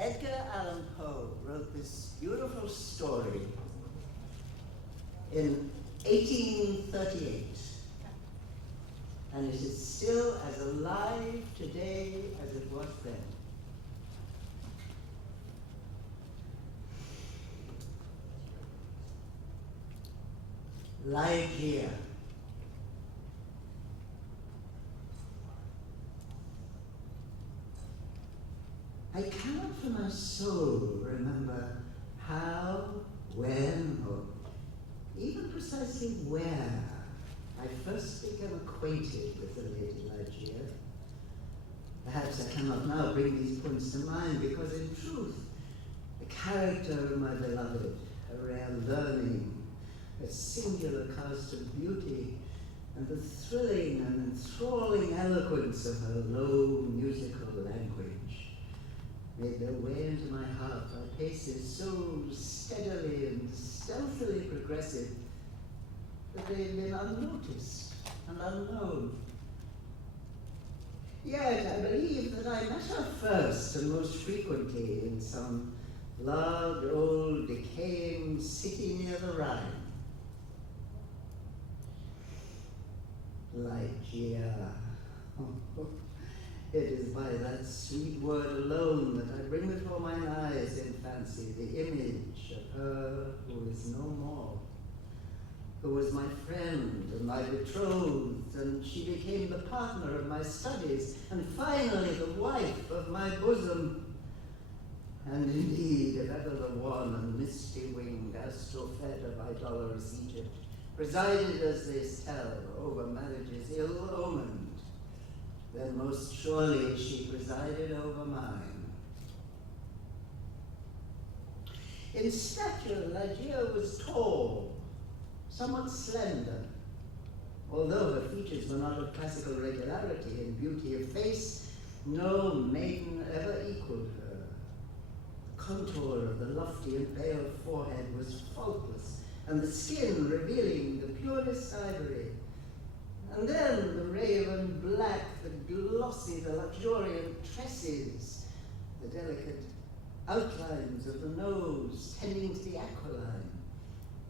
Edgar Allan Poe wrote this beautiful story in 1838, and it is still as alive today as it was then. Liegia. I cannot for my soul remember how, when, or even precisely where I first became acquainted with the Lady Liegia. Perhaps I cannot now bring these points to mind, because in truth, the character of my beloved, her rare learning, her singular cast of beauty, and the thrilling and enthralling eloquence of her low musical language made their way into my heart by paces so steadily and stealthily progressive that they had been unnoticed and unknown. Yet I believe that I met her first and most frequently in some large, old, decaying city near the Rhine. Liegia. It is by that sweet word alone that I bring before mine eyes in fancy the image of her who is no more, who was my friend and my betrothed, and she became the partner of my studies, and finally the wife of my bosom. And indeed, if ever the wan and misty-winged Astrofed of idolatrous Egypt presided, as they tell, over marriages ill-omened, then most surely she presided over mine. In stature, Liegia was tall, somewhat slender, although her features were not of classical regularity and beauty of face. No maiden ever equaled her. The contour of the lofty and pale forehead was faultless, and the skin revealing the purest ivory. And then the raven black, the glossy, the luxuriant tresses, the delicate outlines of the nose tending to the aquiline,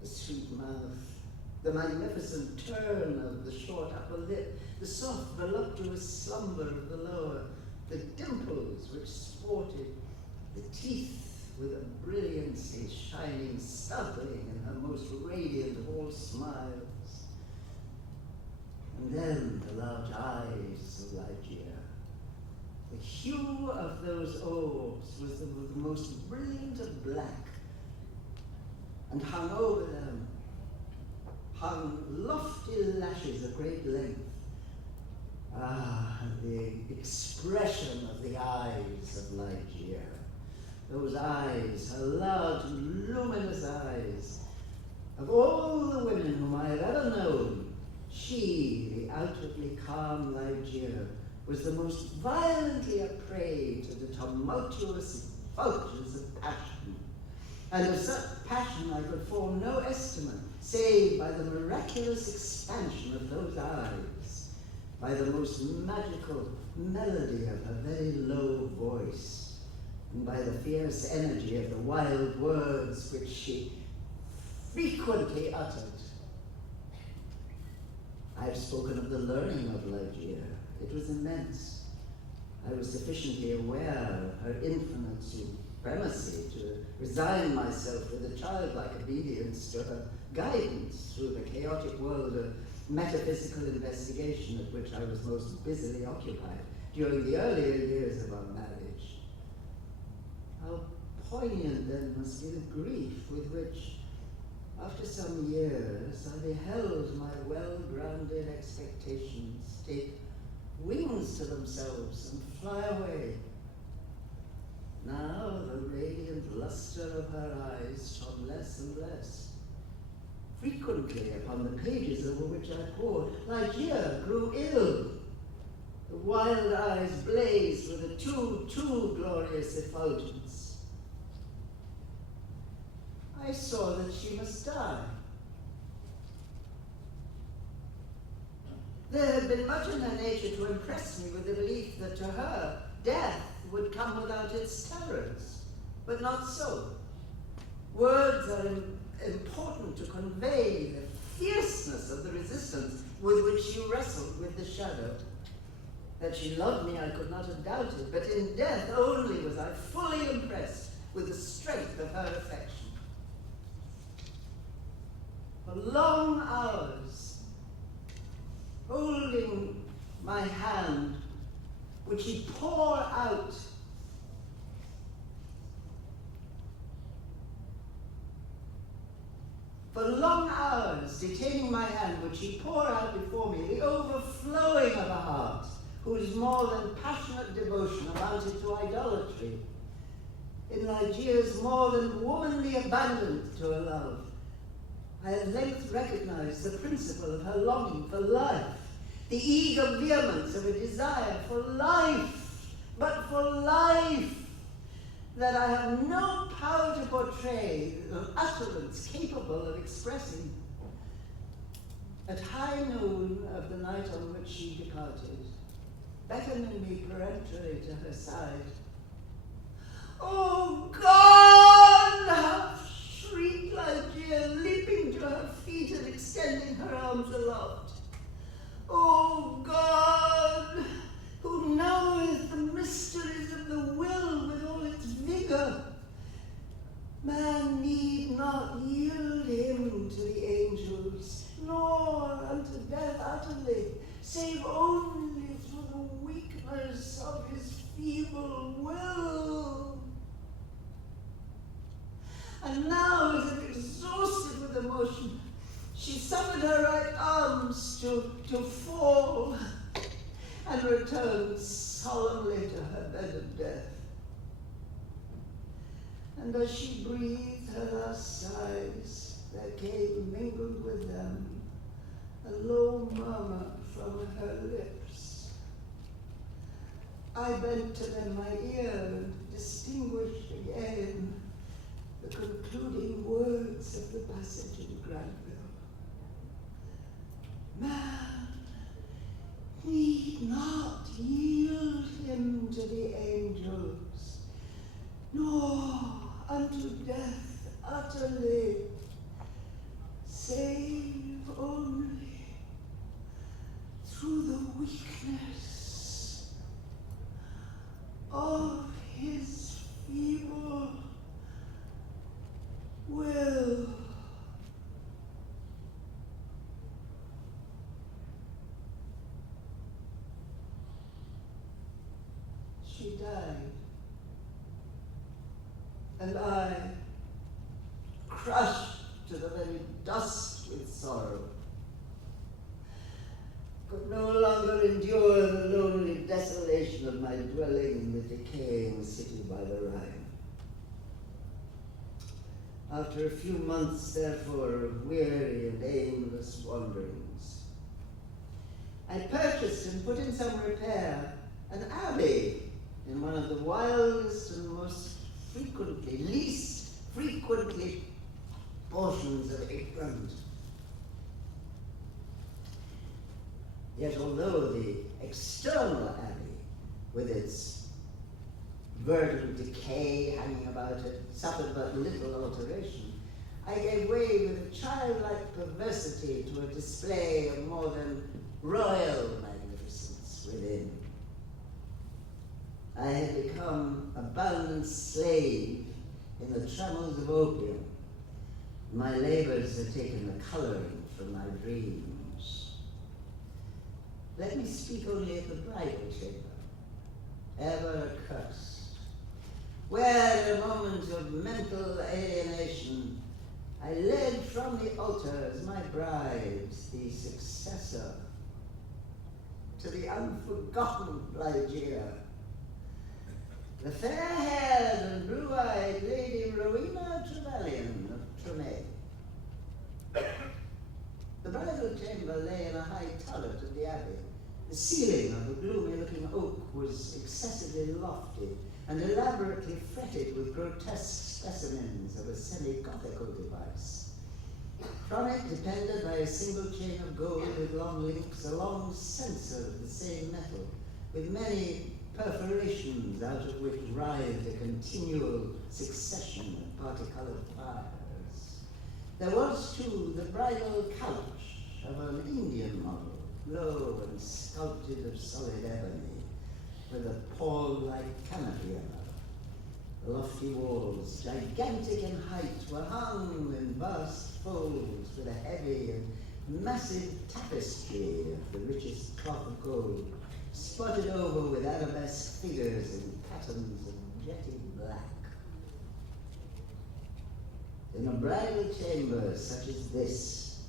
the sweet mouth, the magnificent turn of the short upper lip, the soft, voluptuous slumber of the lower, the dimples which sported, the teeth with a brilliancy shining startling in her most radiant of all smiles. And then the large eyes of Liegia. The hue of those orbs was the most brilliant of black, and hung over them, hung lofty lashes of great length. Ah, the expression of the eyes of Liegia. Those eyes, her large, luminous eyes. Of all the women whom I have ever known, she, the outwardly calm Liegia, was the most violently a prey to the tumultuous vultures of passion. And of such passion I could form no estimate, save by the miraculous expansion of those eyes, by the most magical melody of her very low voice, and by the fierce energy of the wild words which she frequently uttered. I have spoken of the learning of Liegia. It was immense. I was sufficiently aware of her infinite supremacy to resign myself with a childlike obedience to her guidance through the chaotic world of metaphysical investigation at which I was most busily occupied during the earlier years of our marriage. How poignant then must be the grief with which, after some years, I beheld my well-grounded expectations take wings to themselves and fly away. Now the radiant luster of her eyes shone less and less. Frequently upon the pages over which I pored, Liegia grew ill. The wild eyes blazed with a too glorious effulgence. I saw that she must die. There had been much in her nature to impress me with the belief that to her, death would come without its terrors. But not so. Words are important to convey the fierceness of the resistance with which she wrestled with the shadow. That she loved me I could not have doubted, but in death only was I fully impressed with the strength of her affection. For long hours, holding my hand, would she pour out For long hours, detaining my hand, would she pour out before me the overflowing of a heart whose more than passionate devotion amounted to idolatry. In Liegia's more than womanly abandon to her love, I at length recognized the principle of her longing for life, the eager vehemence of a desire for life, but for life, that I have no power to portray, an utterance capable of expressing. At high noon of the night on which she departed, beckoning me peremptorily to her side, "Oh God!" how shrieked Liegia, leaping to her feet and extending her arms aloft. "Oh God, who knoweth the mysteries of the will with all its vigor, man need not yield him to the angels, nor unto death utterly, save only through the weakness of his feeble will." And now, as if exhausted with emotion, she suffered her right arms to fall and returned solemnly to her bed of death. And as she breathed her last sighs, there came mingled with them a low murmur from her lips. I bent to them my ear and distinguished again the concluding words of the passage in Granville. "Man need not yield him to the angels, nor unto death utterly, save only through the weakness of his feeble will." She died, and I, crushed to the very dust with sorrow, could no longer endure the lonely desolation of my dwelling in the decaying city by the Rhine. After a few months, therefore, of weary and aimless wanderings, I purchased and put in some repair an abbey in one of the wildest and least frequently portions of England. Yet although the external abbey, with its verdant decay hanging about it, suffered but little alteration, I gave way with a childlike perversity to a display of more than royal magnificence within. I had become a bound slave in the trammels of opium. My labors had taken the coloring from my dreams. Let me speak only of the bridal chamber, ever accursed, where in a moment of mental alienation I led from the altar as my bride the successor to the unforgotten Liegia, the fair-haired and blue-eyed Lady Rowena Trevelyan of Tremaine. The bridal chamber lay in a high turret of the abbey. The ceiling of the gloomy-looking oak was excessively lofty and elaborately fretted with grotesque specimens of a semi-Gothical device. From it depended by a single chain of gold with long links a long censer of the same metal, with many perforations out of which writhed a continual succession of parti-colored fires. There was, too, the bridal couch of an Indian model, low and sculpted of solid ebony, with a pall-like canopy above. The lofty walls, gigantic in height, were hung in vast folds with a heavy and massive tapestry of the richest cloth of gold, spotted over with arabesque figures and patterns of jetty black. In a bridal chamber such as this,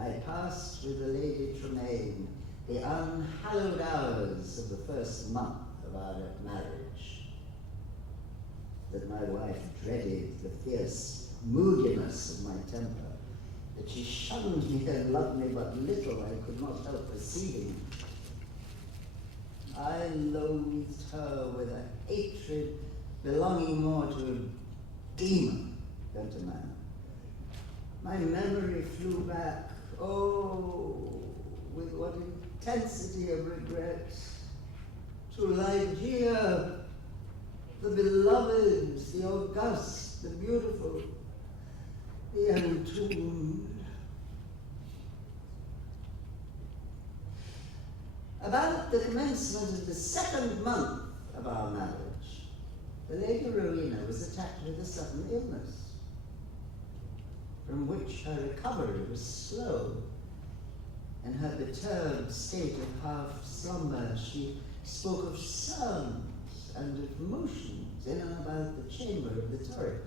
I passed with the Lady Tremaine the unhallowed hours of the first month of our marriage. That my wife dreaded the fierce moodiness of my temper, that she shunned me and loved me but little, I could not help perceiving. I loathed her with a hatred belonging more to a demon than to man. My memory flew back, with what intensity of regret, to Liegia, the beloved, the august, the beautiful, the entombed. About the commencement of the second month of our marriage, the Lady Rowena was attacked with a sudden illness, from which her recovery was slow. In her perturbed state of half slumber, she spoke of sounds and of motions in and about the chamber of the turret.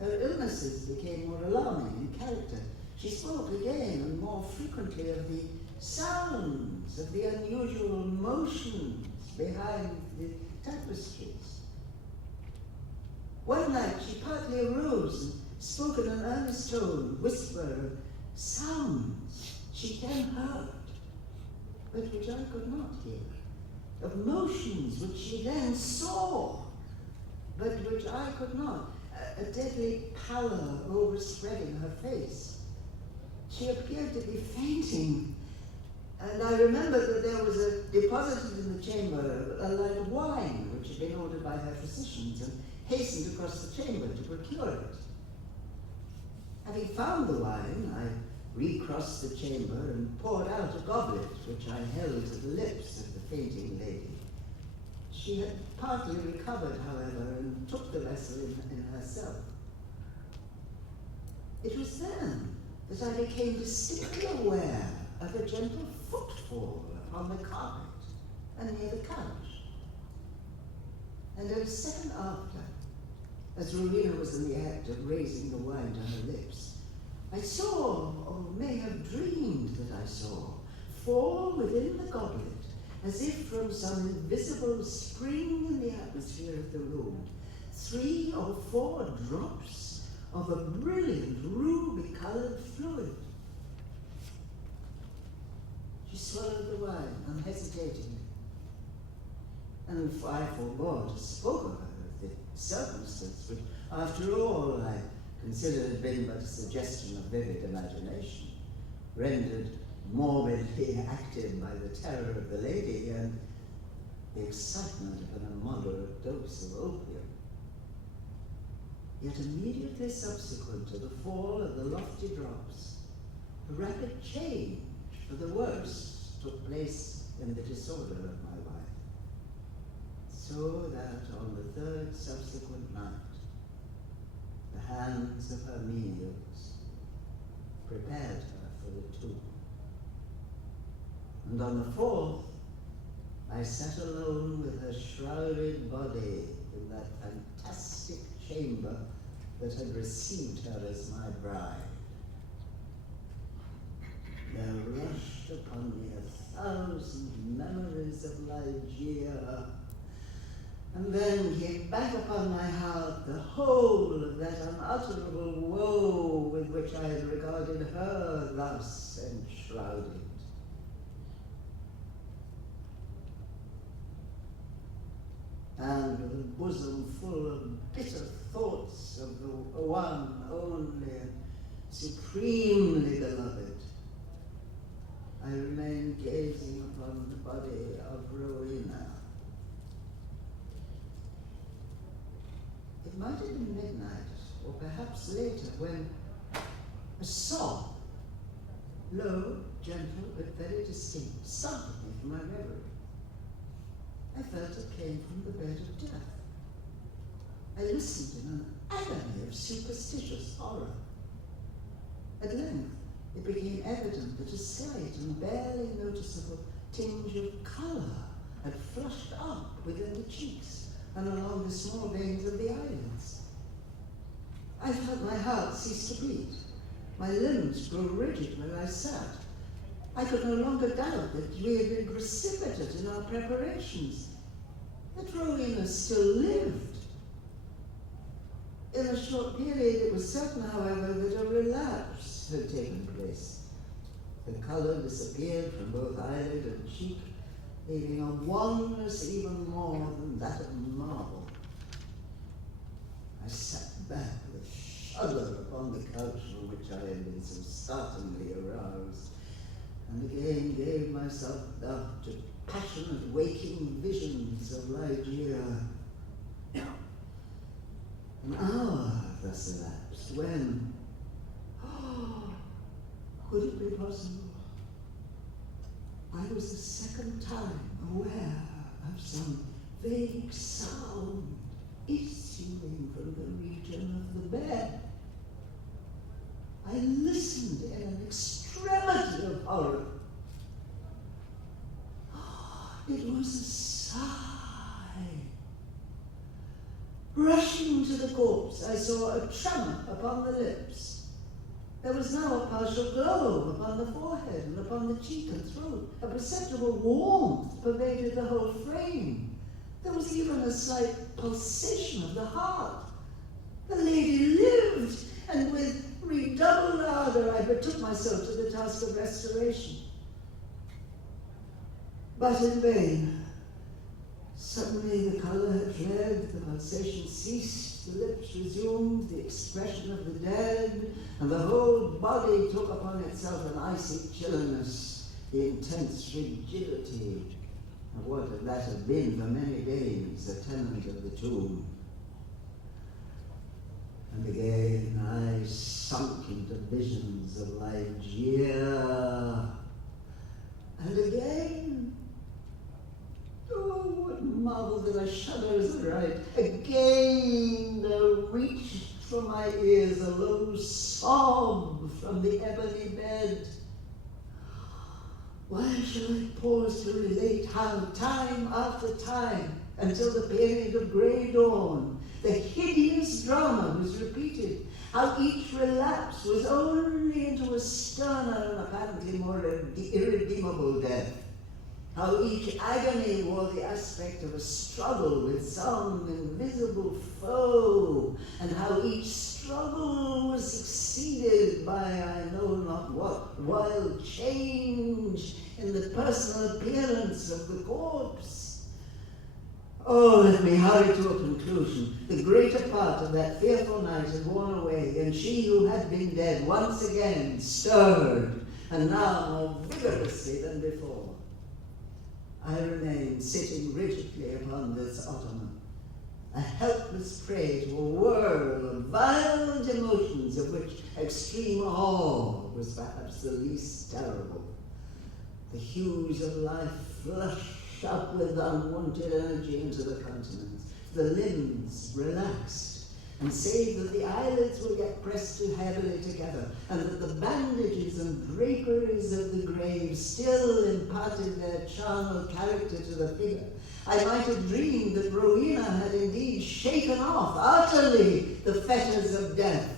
Her illnesses became more alarming in character. She spoke again and more frequently of the sounds, of the unusual motions behind the tapestries. One night she partly arose and spoke in an earnest tone, whisper of sounds she then heard, but which I could not hear, of motions which she then saw, but which I could not, a deadly pallor overspreading her face. She appeared to be fainting, and I remember that there was deposited in the chamber a light of wine which had been ordered by her physicians, and hastened across the chamber to procure it. Having found the wine, I recrossed the chamber and poured out a goblet which I held to the lips of the fainting lady. She had partly recovered, however, and took the vessel in herself. It was then that I became distinctly aware of a gentle footfall upon the carpet and near the couch. And a second after, as Rowena was in the act of raising the wine to her lips, I saw, or may have dreamed that I saw, fall within the goblet, as if from some invisible spring in the atmosphere of the room, 3 or 4 drops of a brilliant ruby-colored fluid. She swallowed the wine unhesitatingly, and I forbore to spoke of her of the circumstance which, after all, I considered had been but a suggestion of vivid imagination, rendered morbidly active by the terror of the lady and the excitement of an immoderate dose of opium. Yet immediately subsequent to the fall of the lofty drops, a rapid change for the worse took place in the disorder of my wife, so that on the 3rd subsequent night, the hands of her menials prepared her for the tomb. And on the 4th, I sat alone with her shrouded body in that fantastic chamber that had received her as my bride. There rushed upon me 1,000 memories of Liegia, and then came back upon my heart the whole of that unutterable woe with which I had regarded her thus enshrouded. And with a bosom full of bitter thoughts of the one only and supremely beloved, I remained gazing upon the body of Rowena. It might have been midnight, or perhaps later, when a sob, low, gentle, but very distinct, startled me from my reverie. I felt it came from the bed of death. I listened in an agony of superstitious horror. At length, it became evident that a slight and barely noticeable tinge of colour had flushed up within the cheeks and along the small veins of the eyelids. I felt my heart cease to beat. My limbs grew rigid where I sat. I could no longer doubt that we had been precipitate in our preparations, that Rowena still lived. In a short period, it was certain, however, that a relapse had taken place. The colour disappeared from both eyelid and cheek, leaving a wanness even more than that of marble. I sat back with a shudder upon the couch from which I had been so startlingly aroused, and again gave myself up to passionate waking visions of Liegia. An hour thus elapsed when, could it be possible? I was the second time aware of some vague sound issuing from the region of the bed. I listened in an extremity of horror. It was a sigh. Rushing to the corpse, I saw a tremor upon the lips. There was now a partial glow upon the forehead and upon the cheek and throat. A perceptible warmth pervaded the whole frame. There was even a slight pulsation of the heart. The lady lived, and with redoubled ardor I betook myself to the task of restoration. But in vain. Suddenly the colour had fled, the pulsation ceased, the lips resumed the expression of the dead, and the whole body took upon itself an icy chilliness, the intense rigidity of what had that had been for many days a tenant of the tomb. And again I sunk into visions of Liegia, and again, oh, what marvel that I shudder as I write. Again there reached from my ears a low sob from the ebony bed. Why shall I pause to relate how, time after time, until the period of grey dawn, the hideous drama was repeated, how each relapse was only into a sterner and apparently more irredeemable death, how each agony wore the aspect of a struggle with some invisible foe, and how each struggle was succeeded by I know not what wild change in the personal appearance of the corpse. Oh, let me hurry to a conclusion. The greater part of that fearful night had worn away, and she who had been dead once again stirred, and now more vigorously than before. I remained sitting rigidly upon this ottoman, a helpless prey to a whirl of violent emotions of which extreme awe was perhaps the least terrible. The hues of life flushed up with unwonted energy into the countenance. The limbs relaxed, and save that the eyelids were yet pressed too heavily together, and that the bandages and draperies of the grave still imparted their charnel character to the figure, I might have dreamed that Rowena had indeed shaken off utterly the fetters of death.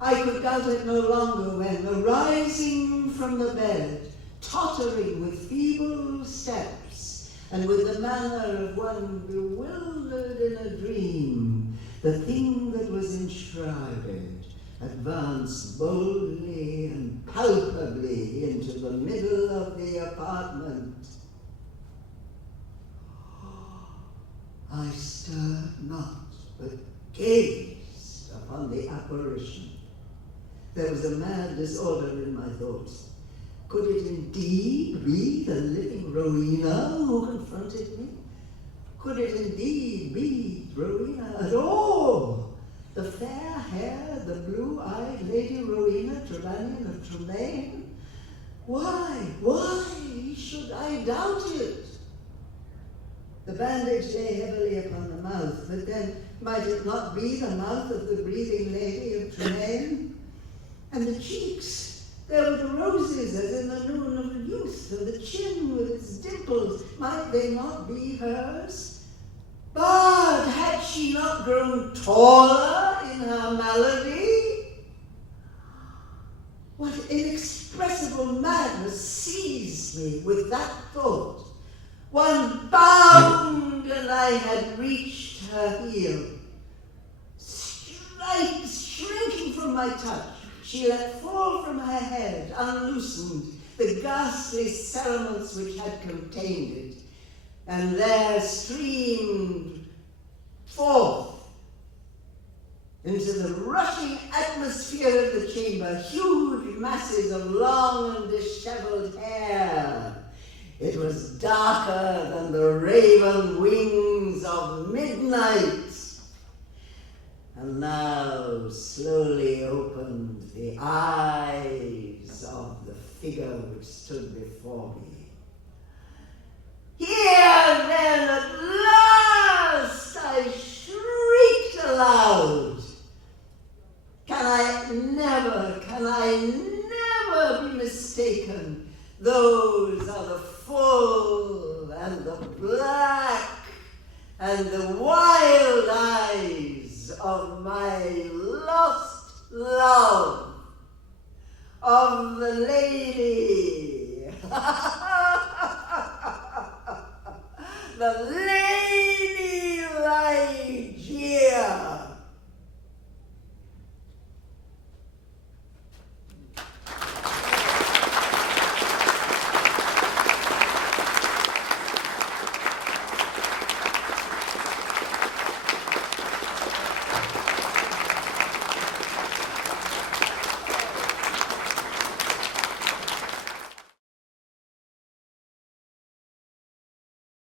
I could doubt it no longer when, arising from the bed, tottering with feeble steps, and with the manner of one bewildered in a dream, the thing that was enshrouded advanced boldly and palpably into the middle of the apartment. I stirred not, but gazed upon the apparition. There was a mad disorder in my thoughts. Could it indeed be the living Rowena who confronted me? Could it indeed be Rowena at all? The fair-haired, the blue-eyed Lady Rowena Trevanion of Tremaine? Why should I doubt it? The bandage lay heavily upon the mouth, but then might it not be the mouth of the breathing Lady of Tremaine? And the cheeks, there were the roses as in the noon of youth, and the chin with its dimples, might they not be hers? But had she not grown taller in her malady? What inexpressible madness seized me with that thought. One bound and I had reached her heel. Shrinking from my touch, she let fall from her head, unloosened, the ghastly cerements which had contained it, and there streamed forth into the rushing atmosphere of the chamber huge masses of long and disheveled hair. It was darker than the raven wings of midnight. And now slowly opened the eyes of the figure which stood before me. Here then at last I shrieked aloud. Can I never be mistaken? Those are the full and the black and the wild eyes of my lost love, of the lady, the lady